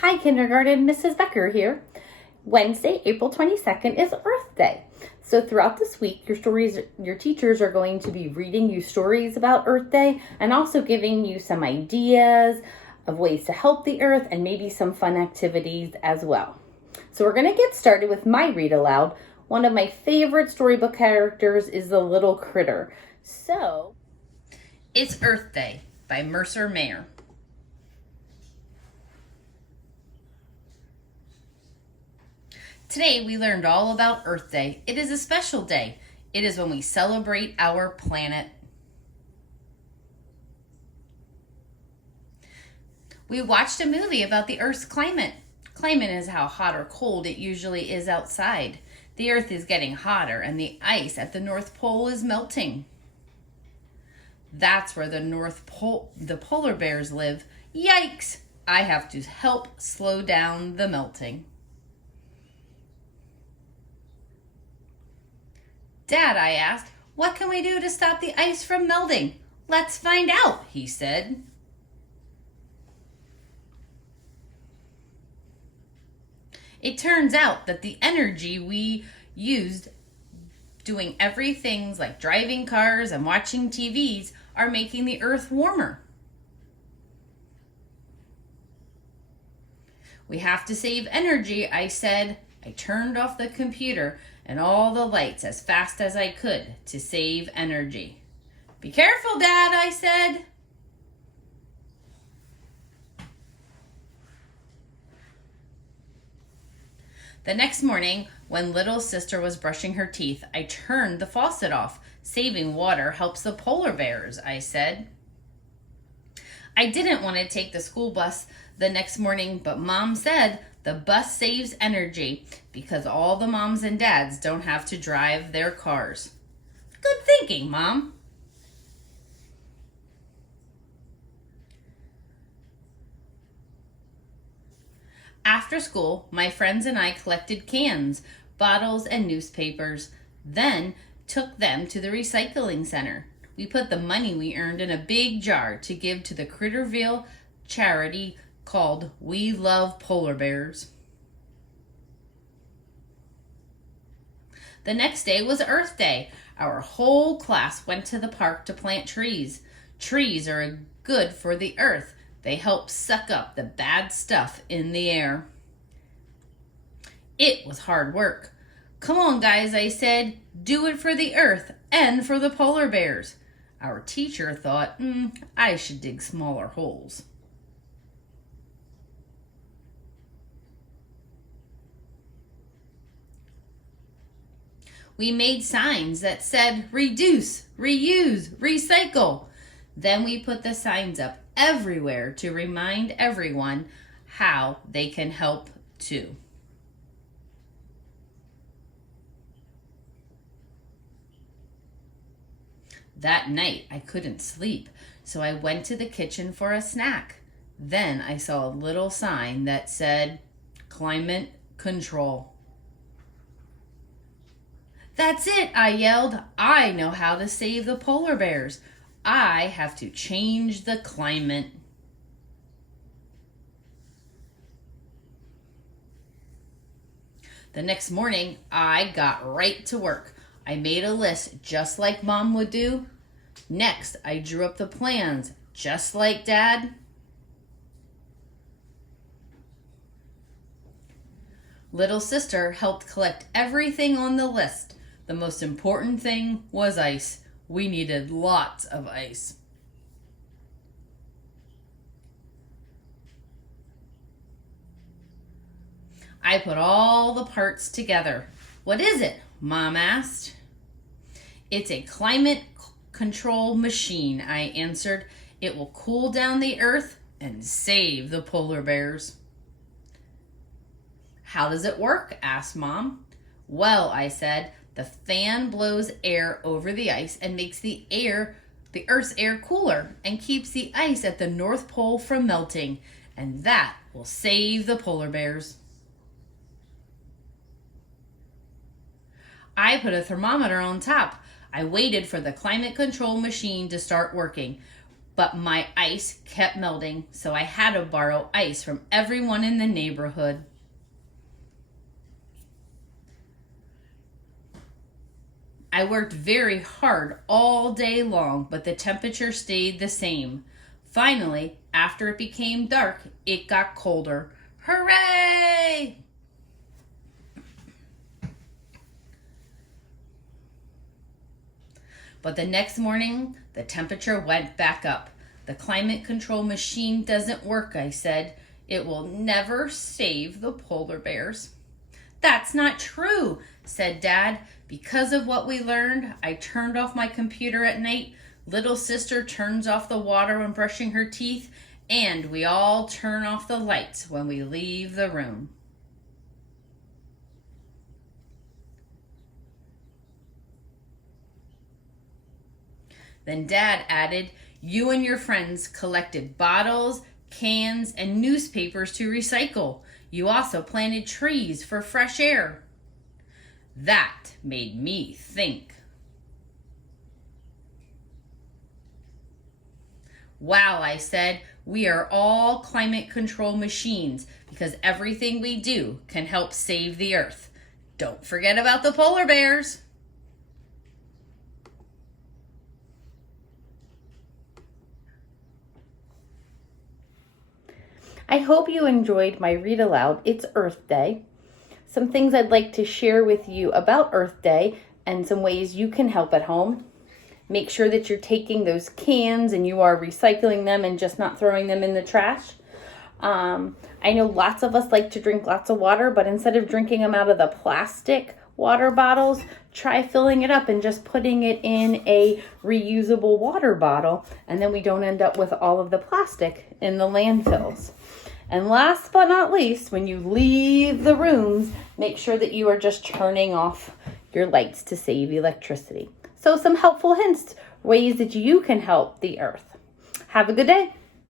Hi, kindergarten, Mrs. Becker here. Wednesday, April 22nd is Earth Day. So throughout this week, your teachers are going to be reading you stories about Earth Day and also giving you some ideas of ways to help the earth and maybe some fun activities as well. So we're going to get started with my read aloud. One of my favorite storybook characters is the little critter. So, It's Earth Day by Mercer Mayer. Today we learned all about Earth Day. It is a special day. It is when we celebrate our planet. We watched a movie about the Earth's climate. Climate is how hot or cold it usually is outside. The Earth is getting hotter and the ice at the North Pole is melting. That's where the polar bears live. Yikes! I have to help slow down the melting. Dad, I asked, what can we do to stop the ice from melting? Let's find out, he said. It turns out that the energy we used doing everything like driving cars and watching TVs are making the earth warmer. We have to save energy, I said. I turned off the computer and all the lights as fast as I could to save energy. Be careful, Dad, I said. The next morning, when little sister was brushing her teeth, I turned the faucet off. Saving water helps the polar bears, I said. I didn't want to take the school bus the next morning, but Mom said the bus saves energy because all the moms and dads don't have to drive their cars. Good thinking, Mom. After school, my friends and I collected cans, bottles, and newspapers, then took them to the recycling center. We put the money we earned in a big jar to give to the Critterville charity called We Love Polar Bears. The next day was Earth Day. Our whole class went to the park to plant trees. Trees are good for the earth. They help suck up the bad stuff in the air. It was hard work. Come on, guys, I said. Do it for the earth and for the polar bears. Our teacher thought, I should dig smaller holes. We made signs that said, reduce, reuse, recycle. Then we put the signs up everywhere to remind everyone how they can help too. That night I couldn't sleep, so I went to the kitchen for a snack. Then I saw a little sign that said, climate control. That's it, I yelled. I know how to save the polar bears. I have to change the climate. The next morning, I got right to work. I made a list just like Mom would do. Next, I drew up the plans just like Dad. Little sister helped collect everything on the list. The most important thing was ice. We needed lots of ice. I put all the parts together. What is it? Mom asked. It's a climate control machine, I answered. It will cool down the earth and save the polar bears. How does it work? Asked Mom. Well, I said, the fan blows air over the ice and makes the Earth's air cooler and keeps the ice at the North Pole from melting, and that will save the polar bears. I put a thermometer on top. I waited for the climate control machine to start working. but my ice kept melting, so I had to borrow ice from everyone in the neighborhood. I worked very hard all day long, but the temperature stayed the same. Finally, after it became dark, it got colder. Hooray! But the next morning, the temperature went back up. The climate control machine doesn't work, I said. It will never save the polar bears. That's not true, said Dad. Because of what we learned, I turned off my computer at night. Little sister turns off the water when brushing her teeth, and we all turn off the lights when we leave the room. Then Dad added, you and your friends collected bottles, cans, and newspapers to recycle. You also planted trees for fresh air. That made me think. Wow, I said, we are all climate control machines because everything we do can help save the earth. Don't forget about the polar bears. I hope you enjoyed my read aloud. It's Earth Day. Some things I'd like to share with you about Earth Day and some ways you can help at home. Make sure that you're taking those cans and you are recycling them and just not throwing them in the trash. I know lots of us like to drink lots of water, but instead of drinking them out of the plastic water bottles, try filling it up and just putting it in a reusable water bottle, and then we don't end up with all of the plastic in the landfills. And last but not least, when you leave the rooms, make sure that you are just turning off your lights to save electricity. So some helpful hints, ways that you can help the earth. Have a good day.